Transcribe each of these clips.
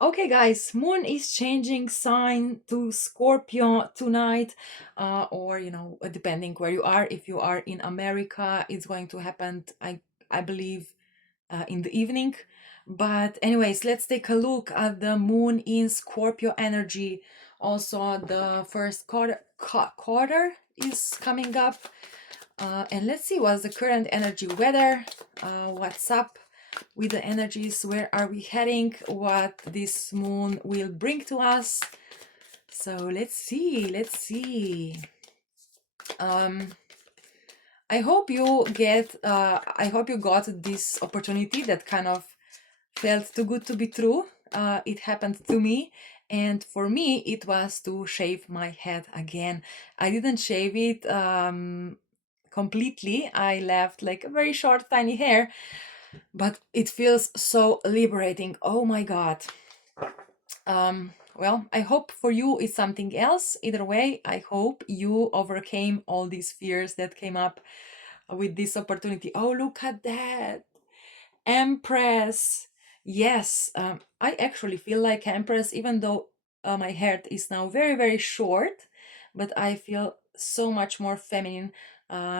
Okay, guys, Moon is changing sign to Scorpio tonight, or depending where you are. If you are in America, it's going to happen. I believe in the evening. But anyways, let's take a look at the Moon in Scorpio energy. Also, the first quarter is coming up, and let's see what's the current energy weather. What's up with the energies, where are we heading, what this moon will bring to us. So let's see. um I hope you got this opportunity that kind of felt too good to be true. It happened to me, and for me it was to shave my head again. I didn't shave it completely. I left like a very short tiny hair, but it feels so liberating. Oh my god. Well, I hope for you it's something else. Either way, I hope you overcame all these fears that came up with this opportunity. Oh, look at that. Empress. Yes, I actually feel like Empress, even though my hair is now very, very short, but I feel so much more feminine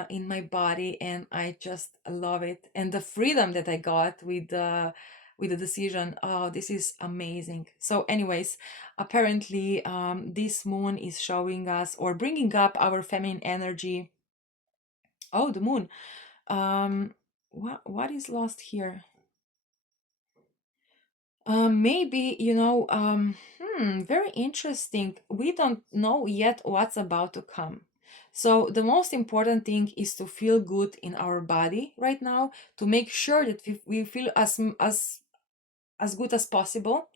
in my body, and I just love it. And the freedom that I got with the decision, oh, this is amazing. So, anyways, apparently, this moon is showing us or bringing up our feminine energy. Oh, the moon. What is lost here? Maybe, very interesting. We don't know yet what's about to come. So the most important thing is to feel good in our body right now, to make sure that we feel as good as possible,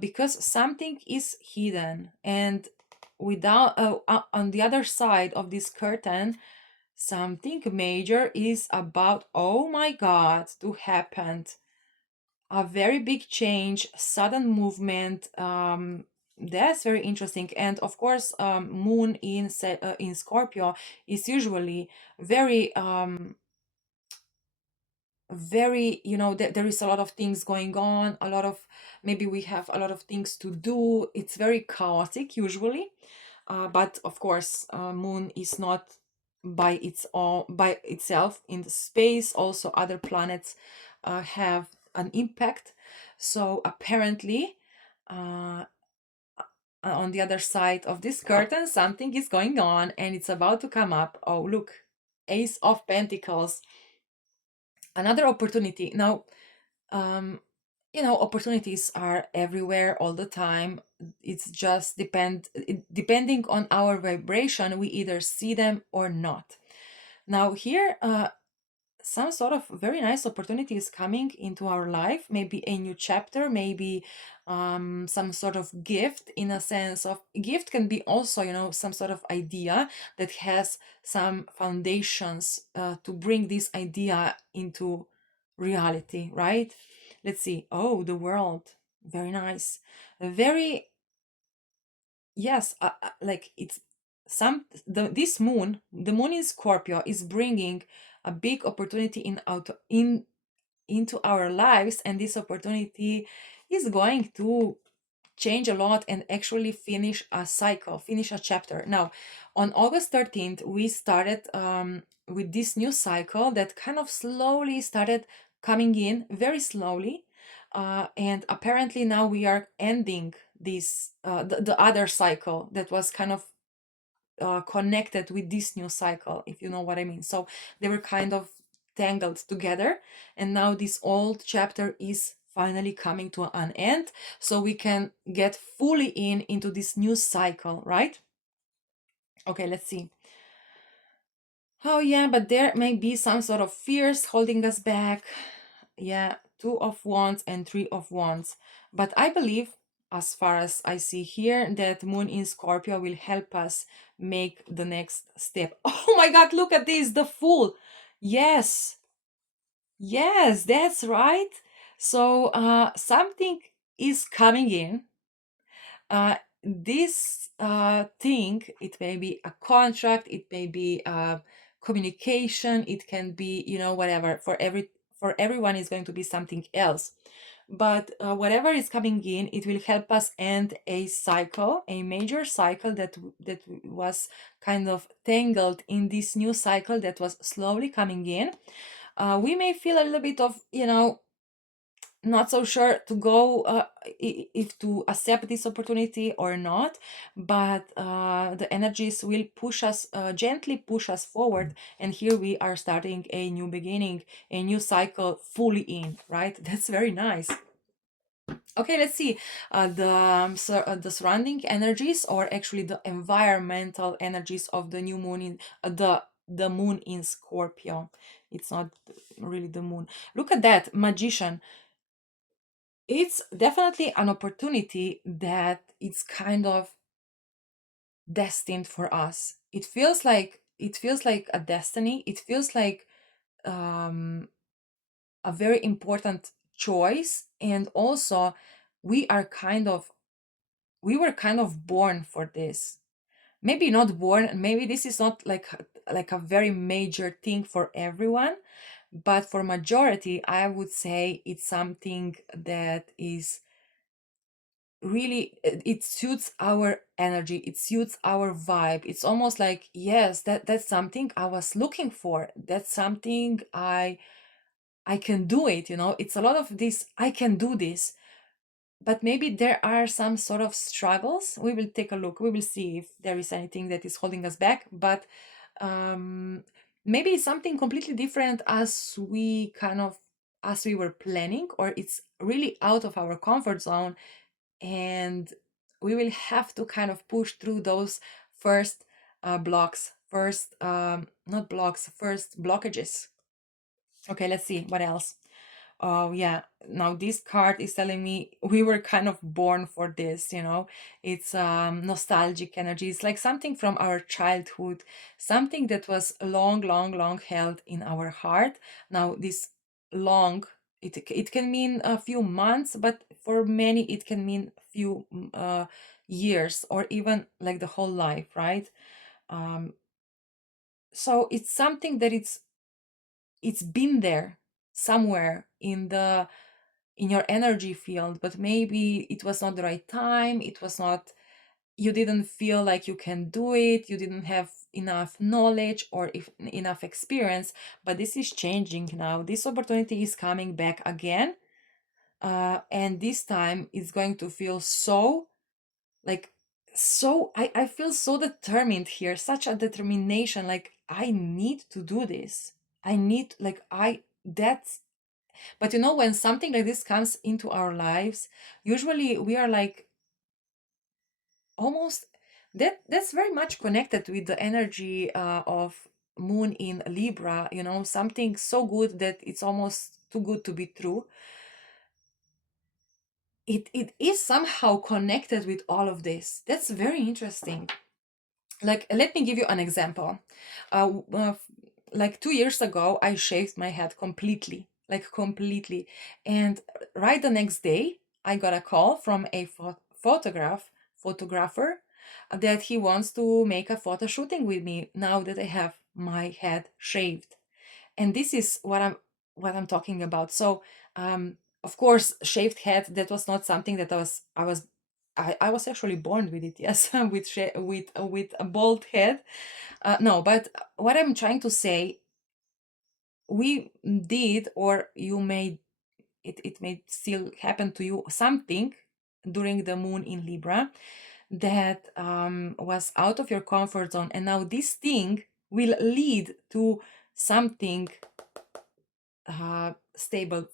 because something is hidden, and without on the other side of this curtain, something major is about, oh my God, to happen. A very big change, sudden movement. That's very interesting. And of course, Moon in Scorpio is usually very very, there is a lot of things going on, a lot of, maybe we have a lot of things to do. It's very chaotic usually. But of course, Moon is not by itself in the space. Also, other planets have an impact. So apparently, uh, on the other side of this curtain, something is going on, and it's about to come up. Oh, look, Ace of Pentacles, another opportunity. Now, um, opportunities are everywhere all the time. It's just depending on our vibration, we either see them or not. Now here, some sort of very nice opportunity is coming into our life, maybe a new chapter, maybe some sort of gift. In a sense of gift can be also, some sort of idea that has some foundations to bring this idea into reality, right? Let's see. Oh, the world, very nice. Very, yes, like it's this moon, the moon in Scorpio, is bringing a big opportunity into our lives, and this opportunity is going to change a lot and actually finish a cycle, finish a chapter. Now, on August 13th, we started with this new cycle that kind of slowly started coming in, very slowly. And apparently now we are ending the other cycle that was kind of connected with this new cycle, if you know what I mean. So they were kind of tangled together, and now this old chapter is finally coming to an end, so we can get fully into this new cycle, right? Okay, let's see. Oh yeah, but there may be some sort of fears holding us back. Yeah, Two of Wands and Three of Wands. But I believe, as far as I see here, that Moon in Scorpio will help us make the next step. Oh my God, look at this, the Fool. Yes, yes, that's right. So something is coming in. This thing, it may be a contract, it may be communication, it can be, whatever. For everyone is going to be something else. but whatever is coming in, it will help us end a cycle, a major cycle that was kind of tangled in this new cycle that was slowly coming in. We may feel a little bit of, not so sure to go, if to accept this opportunity or not, but the energies will push us, gently push us forward, and here we are starting a new beginning, a new cycle fully in, right? That's very nice. Okay, let's see. The surrounding energies, or actually the environmental energies of the new moon in the moon in Scorpio. It's not really the moon. Look at that, magician. It's definitely an opportunity that it's kind of destined for us. It feels like a destiny. It feels like um, a very important choice, and also we are kind of we were kind of born for this. Maybe not born. Maybe this is not like a very major thing for everyone, but for majority, I would say it's something that is really, it suits our energy, it suits our vibe. It's almost like, yes, that's something I was looking for, that's something I can do it, it's a lot of this, I can do this. But maybe there are some sort of struggles. We will take a look, we will see if there is anything that is holding us back, but um maybe it's something completely different as we were planning, or it's really out of our comfort zone, and we will have to kind of push through those first blocks, first not blocks, first blockages. Okay, let's see what else. Oh yeah, now this card is telling me we were kind of born for this, It's nostalgic energy. It's like something from our childhood, something that was long, long, long held in our heart. Now this long, it can mean a few months, but for many it can mean few years, or even like the whole life, right? Um, so it's something that it's been there somewhere in your energy field, but maybe it was not the right time. It was not, you didn't feel like you can do it, you didn't have enough knowledge or if enough experience. But this is changing now, this opportunity is coming back again, and this time it's going to feel so like, I feel so determined here, such a determination, like I need to do this. I need, like, I that's But when something like this comes into our lives, usually we are like, almost, that's very much connected with the energy of moon in Libra, something so good that it's almost too good to be true. It is somehow connected with all of this. That's very interesting. Like, let me give you an example. Like 2 years ago, I shaved my head completely, like completely, and right the next day I got a call from a photographer, that he wants to make a photo shooting with me now that I have my head shaved. And this is what I'm talking about. So of course, shaved head, that was not something that I was actually born with it, yes. With a bald head. No, but what I'm trying to say, we did, or you may, it may still happen to you, something during the moon in Libra that was out of your comfort zone, and now this thing will lead to something stable,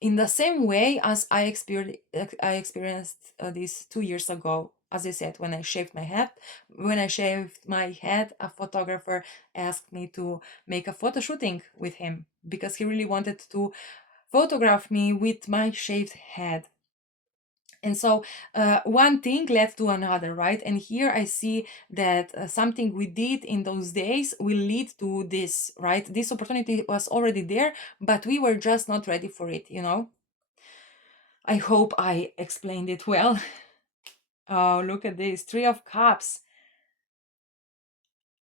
in the same way as I experienced this 2 years ago. As I said, when I shaved my head, a photographer asked me to make a photo shooting with him because he really wanted to photograph me with my shaved head. And so one thing led to another, right? And here I see that something we did in those days will lead to this, right? This opportunity was already there, but we were just not ready for it. I hope I explained it well. Oh, look at this, Three of Cups.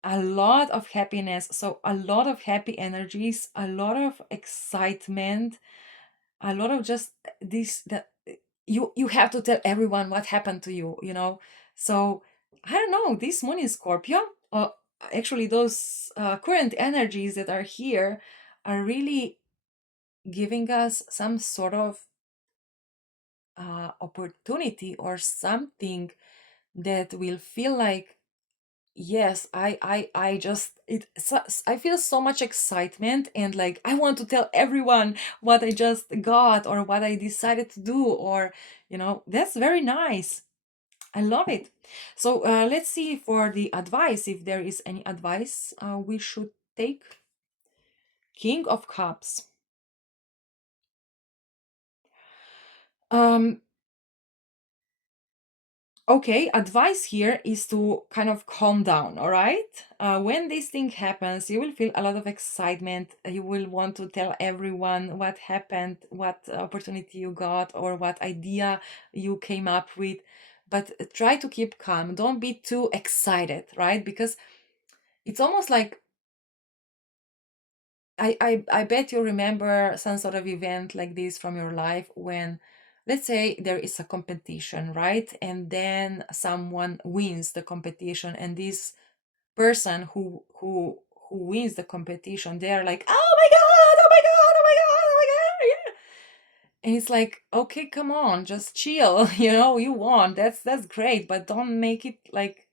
A lot of happiness. So a lot of happy energies, a lot of excitement. a lot of just this, that you have to tell everyone what happened to you, so I don't know, this moon in Scorpio, uh, actually those current energies that are here are really giving us some sort of opportunity or something that will feel like, yes, I just I feel so much excitement, and like I want to tell everyone what I just got or what I decided to do, or that's very nice. I love it. So let's see for the advice, if there is any advice we should take. King of Cups. um Okay, advice here is to kind of calm down, all right? When this thing happens, you will feel a lot of excitement. You will want to tell everyone what happened, what opportunity you got, or what idea you came up with. But try to keep calm. Don't be too excited, right? Because it's almost like I bet you remember some sort of event like this from your life when, let's say, there is a competition, right? And then someone wins the competition, and this person who wins the competition, they are like, oh my God, oh my God, oh my God, oh my God, yeah. And it's like, okay, come on, just chill, you won. That's great, but don't make it like,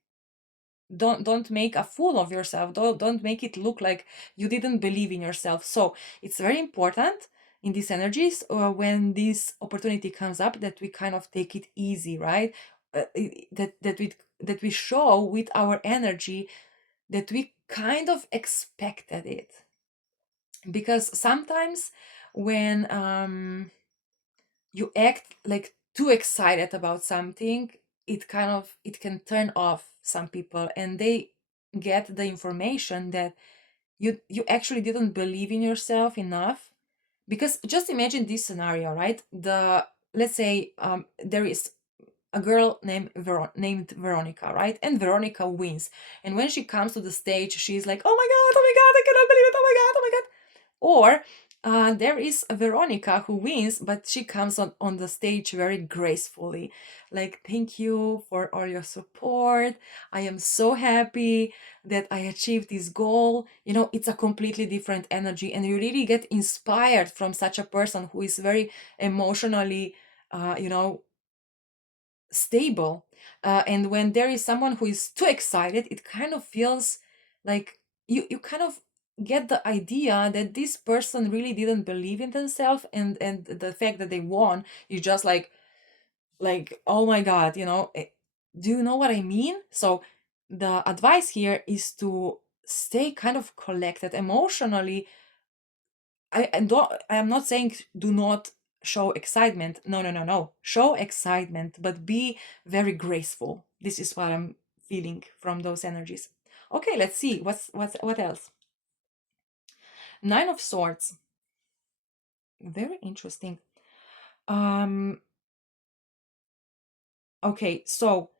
don't make a fool of yourself. Don't make it look like you didn't believe in yourself. So it's very important in these energies, when this opportunity comes up, that we kind of take it easy, right? That we show with our energy that we kind of expected it, because sometimes when you act like too excited about something, it can turn off some people, and they get the information that you actually didn't believe in yourself enough. Because just imagine this scenario, right? Let's say there is a girl named Veronica, right? And Veronica wins, and when she comes to the stage, she's like, oh my God, I cannot believe it, oh my God, oh my God. Or there is a Veronica who wins, but she comes on the stage very gracefully. Like, thank you for all your support. I am so happy that I achieved this goal. It's a completely different energy, and you really get inspired from such a person who is very emotionally, you know, stable. And when there is someone who is too excited, it kind of feels like you kind of get the idea that this person really didn't believe in themselves, and the fact that they won is just like, oh my God, do you know what I mean? So the advice here is to stay kind of collected emotionally. I am not saying do not show excitement. No, no, no, no. Show excitement, but be very graceful. This is what I'm feeling from those energies. Okay, let's see. What else? Nine of Swords. Very interesting. Um, okay, so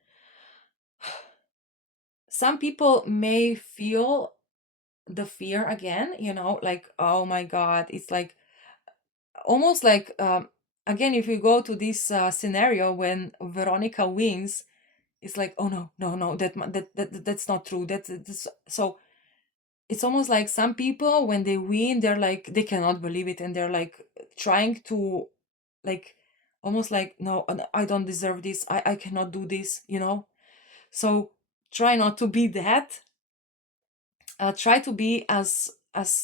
some people may feel the fear again, like, oh my God, it's like almost like, again, if you go to this scenario when Veronica wins, it's like, oh no, no, no, that's not true, that's so it's almost like some people when they win, they're like, they cannot believe it, and they're like trying to, like, almost like, no, I don't deserve this, I cannot do this, so try not to be that. Try to be as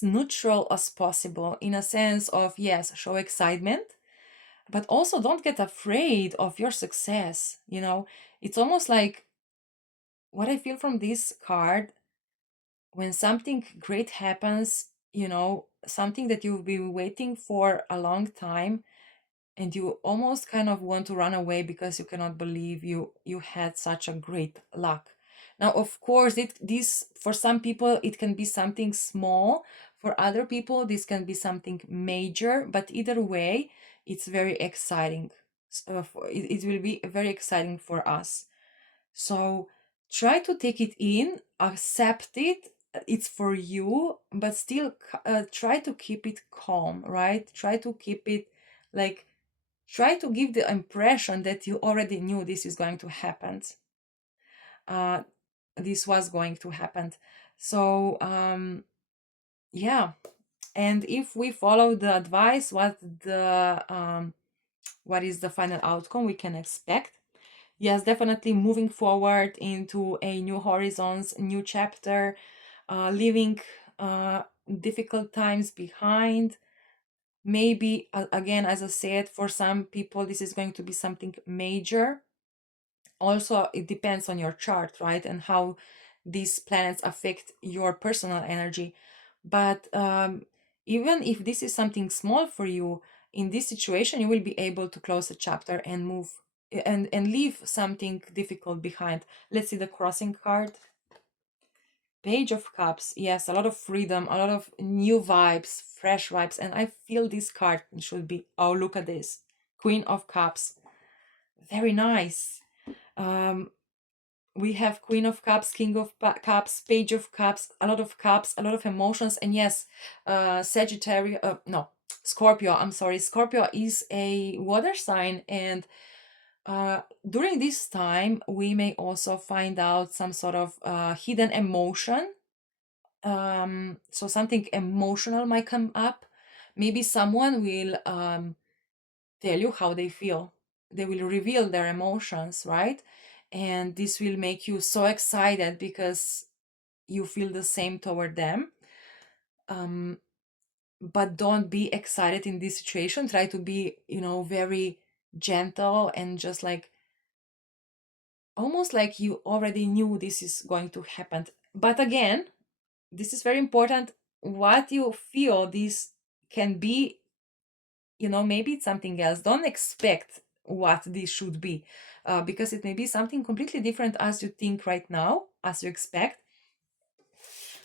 neutral as possible, in a sense of, yes, show excitement, but also don't get afraid of your success. It's almost like what I feel from this card: when something great happens, something that you've been waiting for a long time, and you almost kind of want to run away because you cannot believe you had such a great luck. Now, of course, this for some people it can be something small. For other people, this can be something major. But either way, it's very exciting. It will be very exciting for us. So try to take it in, accept it. It's for you, but still try to keep it calm, right? Try to keep it Like, try to give the impression that you already knew this is going to happen. uh, this was going to happen. So yeah, and if we follow the advice, what is the final outcome we can expect? Yes, definitely moving forward into a new horizons, new chapter, leaving difficult times behind. Maybe again, as I said, for some people this is going to be something major. Also, it depends on your chart, right, and how these planets affect your personal energy. But even if this is something small for you, in this situation you will be able to close a chapter and move and leave something difficult behind. Let's see the crossing card. Page of Cups. Yes, a lot of freedom, a lot of new vibes, fresh vibes. And I feel this card should be, oh, look at this. Queen of Cups. Very nice. Um, we have Queen of Cups, King of Cups, Page of Cups, a lot of cups, a lot of emotions. And yes, Sagittarius, no, Scorpio, I'm sorry. Scorpio is a water sign. And during this time, we may also find out some sort of hidden emotion. So something emotional might come up. Maybe someone will tell you how they feel. They will reveal their emotions, right? And this will make you so excited because you feel the same toward them. Um, but don't be excited in this situation. Try to be, very gentle and just like almost like you already knew this is going to happen. But again, this is very important. What you feel, this can be, maybe it's something else. Don't expect what this should be, because it may be something completely different as you think right now, as you expect.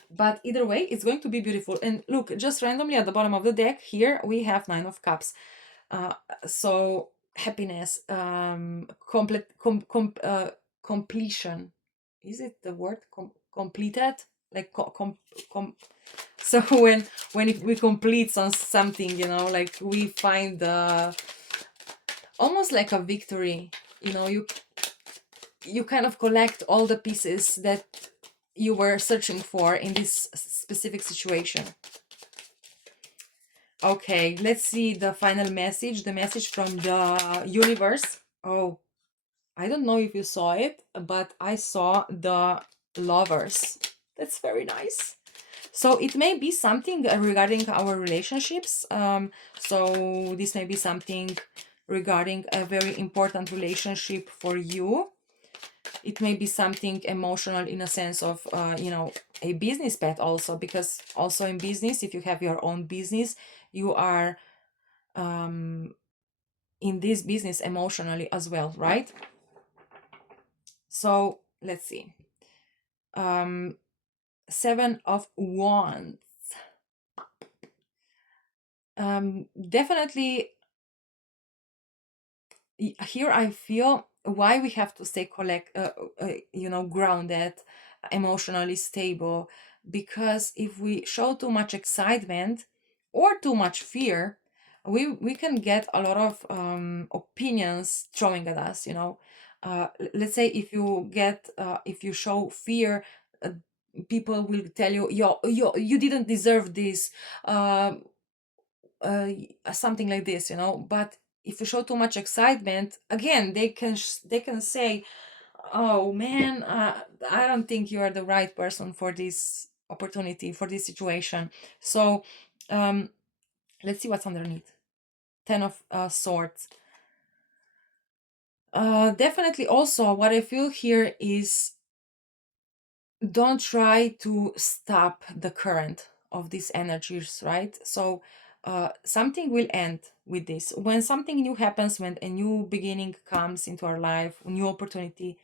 But either way, it's going to be beautiful. And look, just randomly at the bottom of the deck here, we have Nine of Cups. So happiness, completion. Is it the word completed? Like so when we complete something, like we find almost like a victory. You kind of collect all the pieces that you were searching for in this specific situation. Okay, let's see the final message, the message from the universe. Oh, I don't know if you saw it, but I saw the Lovers. That's very nice. So it may be something regarding our relationships. So this may be something regarding a very important relationship for you. It may be something emotional in a sense of, a business path also, because also in business, if you have your own business, you are in this business emotionally as well, right? So let's see. Seven of Wands. Definitely here I feel why we have to stay grounded, emotionally stable, because if we show too much excitement or too much fear, we can get a lot of opinions throwing at us. Let's say if you show fear, uh, people will tell you, you didn't deserve this, uh, something like this. But if you show too much excitement, again, they can say, oh man, I don't think you are the right person for this opportunity, for this situation. So um let's see what's underneath. Ten of Swords. Definitely also what I feel here is, don't try to stop the current of these energies, right? So something will end with this. When something new happens, when a new beginning comes into our life, a new opportunity,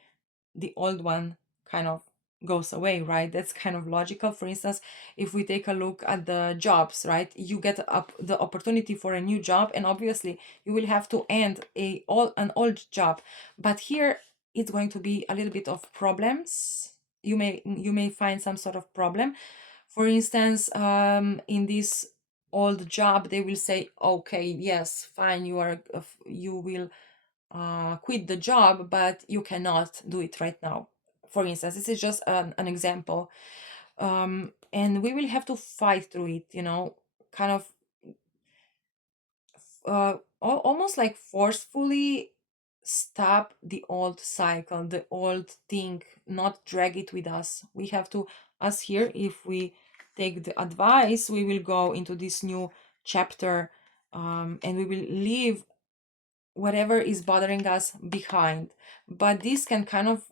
the old one kind of goes away, right? That's kind of logical. For instance, if we take a look at the jobs, right, you get up the opportunity for a new job, and obviously you will have to end an old job. But here it's going to be a little bit of problems. You may find some sort of problem. For instance, in this old job, they will say, okay, yes, fine, you will quit the job, but you cannot do it right now. For instance, this is just an example. And we will have to fight through it, kind of almost like forcefully stop the old cycle, the old thing, not drag it with us. We have to, us here, if we take the advice, we will go into this new chapter, and we will leave whatever is bothering us behind. But this can kind of,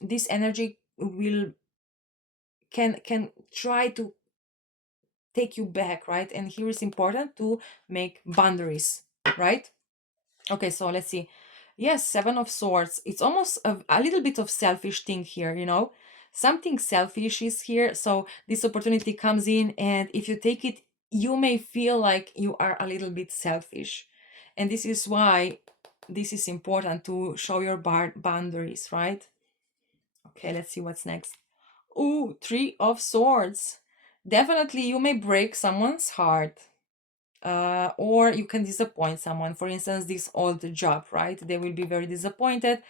this energy will, can try to take you back, right? And here is important to make boundaries, right? Okay, so let's see. Yes, Seven of Swords. It's almost a little bit of selfish thing here, Something selfish is here. So this opportunity comes in, and if you take it, you may feel like you are a little bit selfish. And this is why this is important to show your boundaries, right? Okay, let's see what's next. Ooh, Three of Swords. Definitely, you may break someone's heart, or you can disappoint someone. For instance, this old job, right? They will be very disappointed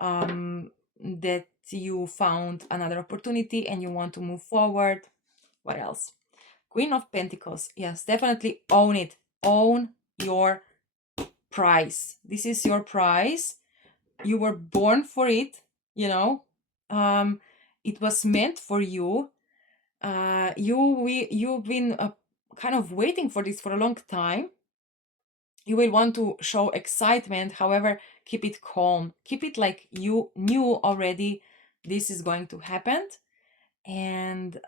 that you found another opportunity and you want to move forward. What else? Queen of Pentacles. Yes, definitely own it. Own your prize. This is your prize. You were born for it, you know. It was meant for you. You've been kind of waiting for this for a long time. You will want to show excitement. However, keep it calm. Keep it like you knew already this is going to happen, and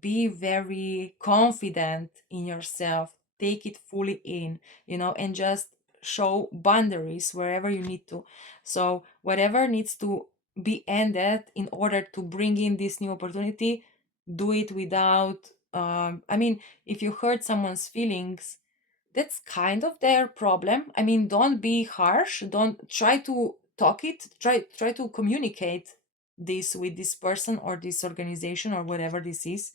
be very confident in yourself. Take it fully in, and just show boundaries wherever you need to. So whatever needs to be ended in order to bring in this new opportunity, do it without, I mean, if you hurt someone's feelings, that's kind of their problem. I mean, don't be harsh. Don't try to talk it. Try to communicate this with this person or this organization or whatever this is.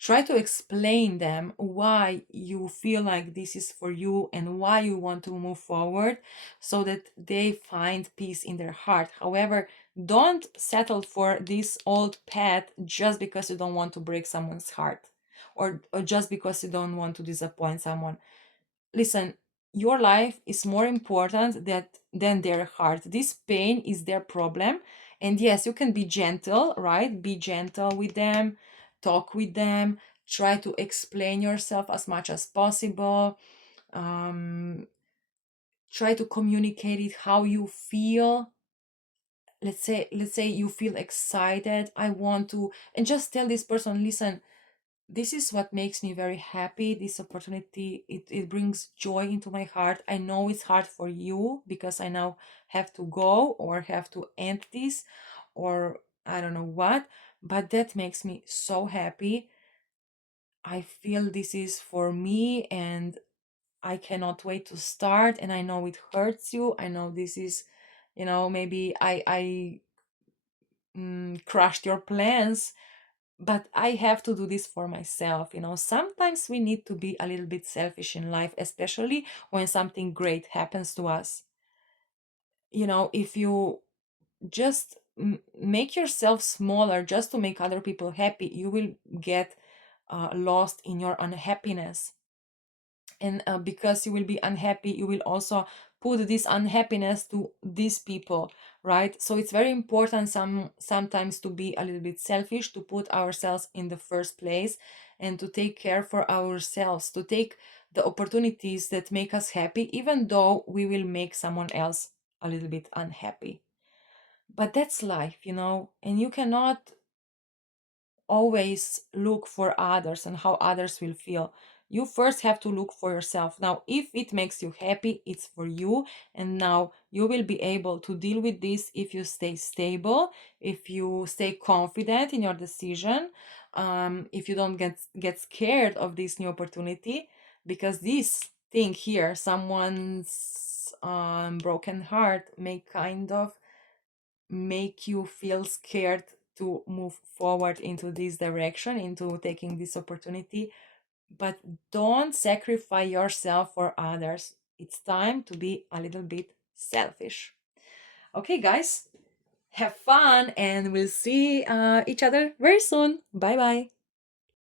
Try to explain them why you feel like this is for you and why you want to move forward, so that they find peace in their heart. However, don't settle for this old path just because you don't want to break someone's heart, or just because you don't want to disappoint someone. Listen, your life is more important than their heart. This pain is their problem. And yes, you can be gentle, right? Be gentle with them, talk with them, try to explain yourself as much as possible. um, Try to communicate it how you feel. Let's say you feel excited, I want to, and just tell this person, listen, this is what makes me very happy. This opportunity, it brings joy into my heart. I know it's hard for you because I now have to go or have to end this, or I don't know what, but that makes me so happy. I feel this is for me, and I cannot wait to start. And I know it hurts you. I know this is, maybe I crushed your plans, but I have to do this for myself. Sometimes we need to be a little bit selfish in life, especially when something great happens to us. If you just make yourself smaller just to make other people happy, you will get lost in your unhappiness. And because you will be unhappy, you will also put this unhappiness to these people, right? So it's very important sometimes to be a little bit selfish, to put ourselves in the first place, and to take care for ourselves, to take the opportunities that make us happy, even though we will make someone else a little bit unhappy. But that's life, and you cannot always look for others and how others will feel. You first have to look for yourself. Now, if it makes you happy, it's for you. And now you will be able to deal with this if you stay stable, if you stay confident in your decision, if you don't get scared of this new opportunity, because this thing here, someone's broken heart, may kind of make you feel scared to move forward into this direction, into taking this opportunity. but don't sacrifice yourself for others. It's time to be a little bit selfish. Okay, guys, have fun and we'll see each other very soon. Bye bye.